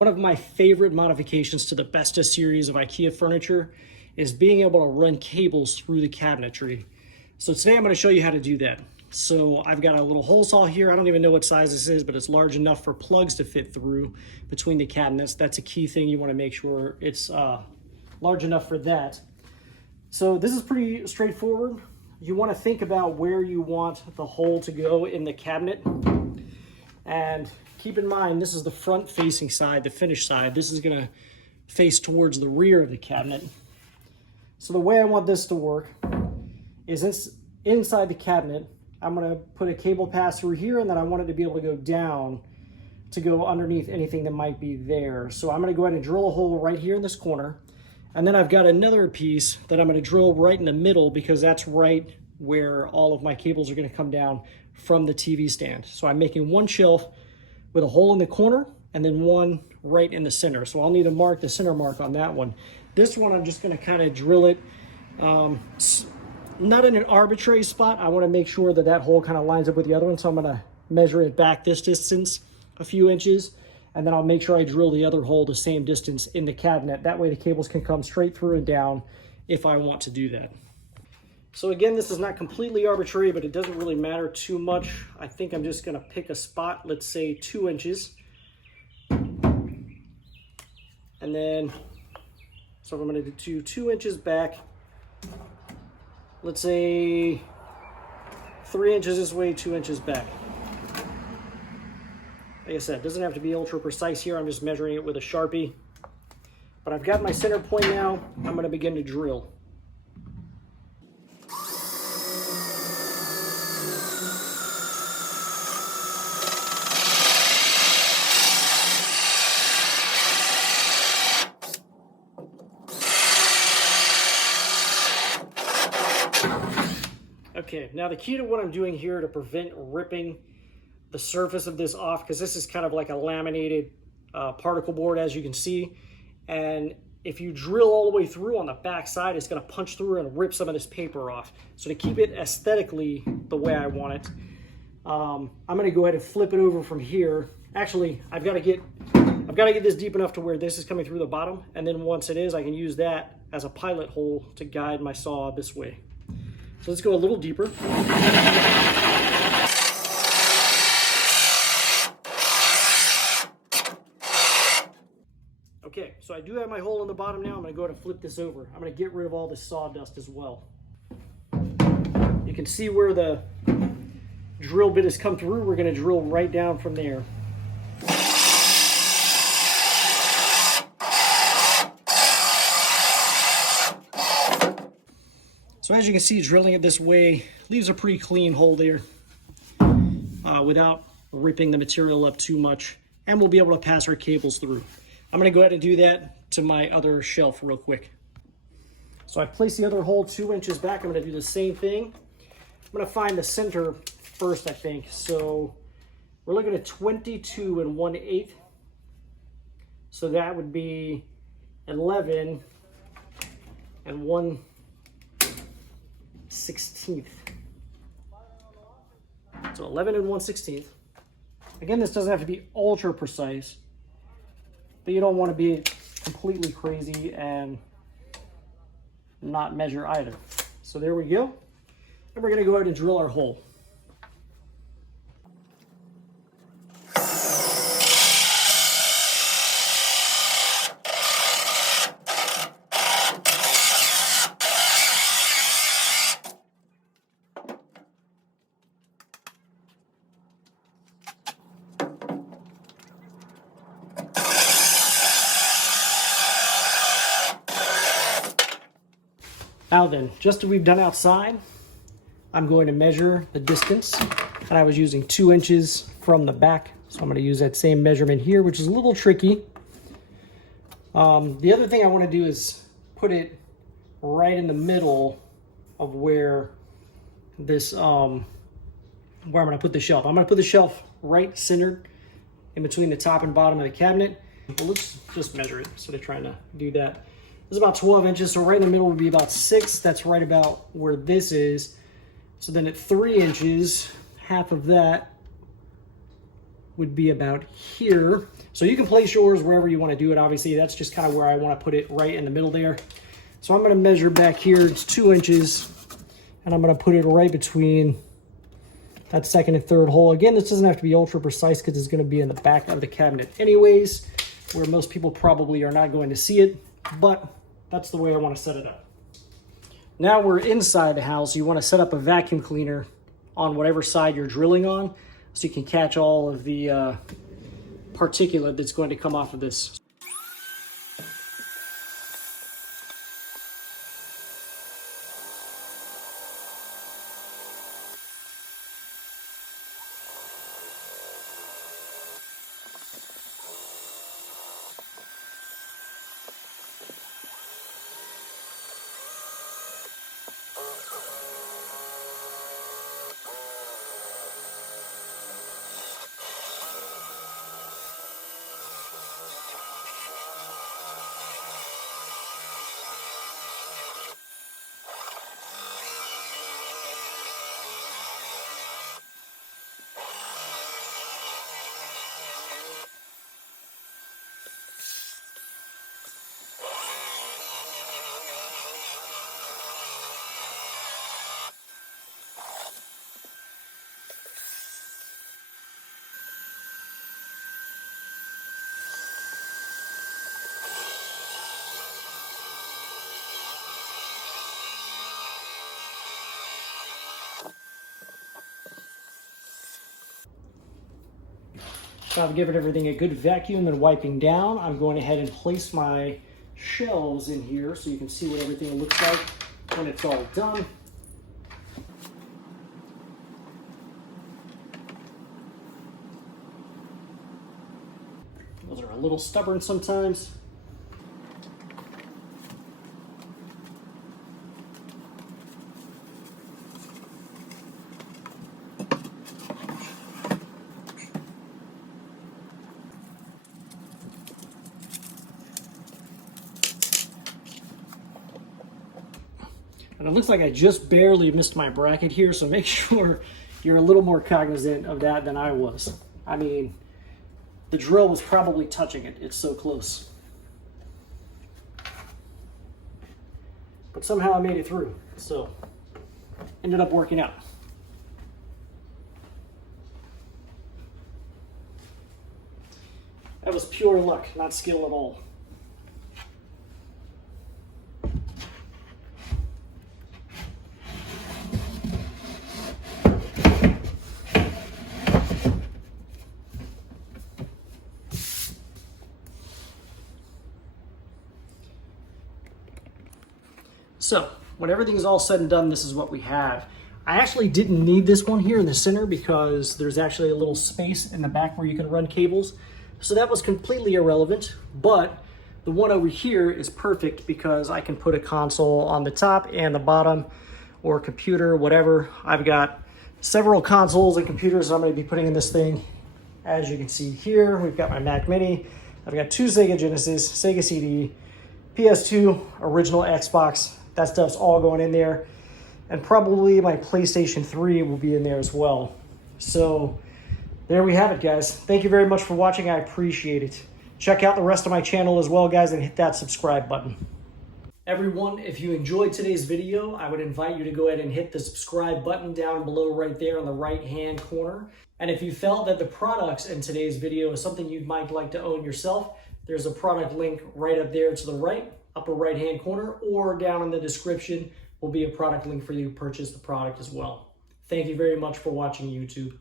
One of my favorite modifications to the Besta series of IKEA furniture is being able to run cables through the cabinetry. So today I'm going to show you how to do that. So I've got a little hole saw here. I don't even know what size this is, but it's large enough for plugs to fit through between the cabinets. That's a key thing. You want to make sure it's large enough for that. So this is pretty straightforward. You want to think about where you want the hole to go in the cabinet. And keep in mind, this is the front facing side, the finished side. This is gonna face towards the rear of the cabinet. So the way I want this to work is inside the cabinet, I'm gonna put a cable pass through here, and then I want it to be able to go down to go underneath anything that might be there. So I'm gonna go ahead and drill a hole right here in this corner. And then I've got another piece that I'm gonna drill right in the middle, because that's right where all of my cables are gonna come down from the TV stand. So I'm making one shelf with a hole in the corner and then one right in the center. So I'll need to mark the center mark on that one. This one, I'm just gonna kind of drill it, not in an arbitrary spot. I wanna make sure that that hole kind of lines up with the other one. So I'm gonna measure it back this distance, a few inches, and then I'll make sure I drill the other hole the same distance in the cabinet. That way the cables can come straight through and down if I want to do that. So again, this is not completely arbitrary, but it doesn't really matter too much. I think I'm just gonna pick a spot, let's say 2 inches. And then, so I'm gonna do 2 inches back. Let's say 3 inches this way, 2 inches back. Like I said, it doesn't have to be ultra precise here. I'm just measuring it with a Sharpie. But I've got my center point now. I'm gonna begin to drill. Okay, now the key to what I'm doing here to prevent ripping the surface of this off, because this is kind of like a laminated particle board, as you can see, and if you drill all the way through on the back side, it's going to punch through and rip some of this paper off. So to keep it aesthetically the way I want it, I'm going to go ahead and flip it over from here. Actually, I've got to get this deep enough to where this is coming through the bottom, and then once it is, I can use that as a pilot hole to guide my saw this way. So let's go a little deeper. Okay, so I do have my hole in the bottom now. I'm gonna go ahead and flip this over. I'm gonna get rid of all this sawdust as well. You can see where the drill bit has come through. We're gonna drill right down from there. So as you can see, drilling it this way leaves a pretty clean hole there without ripping the material up too much, and we'll be able to pass our cables through. I'm gonna go ahead and do that to my other shelf real quick. So I placed the other hole 2 inches back. I'm gonna do the same thing. I'm gonna find the center first, I think. So we're looking at 22 1/8. So that would be 11 1/16. So 11 1/16. Again, this doesn't have to be ultra precise, but you don't want to be completely crazy and not measure either. So there we go. And we're going to go ahead and drill our hole. Now then, just as we've done outside, I'm going to measure the distance, and I was using 2 inches from the back. So I'm going to use that same measurement here, which is a little tricky. The other thing I want to do is put it right in the middle of where this, where I'm going to put the shelf. I'm going to put the shelf right centered in between the top and bottom of the cabinet. Well, let's just measure it. So they're trying to do that. This is about 12 inches, so right in the middle would be about 6. That's right about where this is. So then at 3 inches, half of that would be about here. So you can place yours wherever you want to do it. Obviously, that's just kind of where I want to put it, right in the middle there. So I'm going to measure back here. It's 2 inches, and I'm going to put it right between that second and third hole. Again, this doesn't have to be ultra precise because it's going to be in the back of the cabinet anyways, where most people probably are not going to see it, but that's the way I want to set it up. Now we're inside the house. You want to set up a vacuum cleaner on whatever side you're drilling on so you can catch all of the particulate that's going to come off of this. So I've given everything a good vacuum and wiping down. I'm going ahead and place my shelves in here so you can see what everything looks like when it's all done. Those are a little stubborn sometimes. And it looks like I just barely missed my bracket here, so make sure you're a little more cognizant of that than I was. I mean, the drill was probably touching it. It's so close. But somehow I made it through, so ended up working out. That was pure luck, not skill at all. So when everything's all said and done, this is what we have. I actually didn't need this one here in the center because there's actually a little space in the back where you can run cables. So that was completely irrelevant, but the one over here is perfect because I can put a console on the top and the bottom, or a computer, whatever. I've got several consoles and computers I'm going to be putting in this thing. As you can see here, we've got my Mac Mini. I've got 2 Sega Genesis, Sega CD, PS2, original Xbox. That stuff's all going in there. And probably my PlayStation 3 will be in there as well. So there we have it, guys. Thank you very much for watching. I appreciate it. Check out the rest of my channel as well, guys, and hit that subscribe button. Everyone, if you enjoyed today's video, I would invite you to go ahead and hit the subscribe button down below right there on the right-hand corner. And if you felt that the products in today's video is something you might like to own yourself, there's a product link right up there to the right, upper right-hand corner, or down in the description will be a product link for you to purchase the product as well. Thank you very much for watching, YouTube.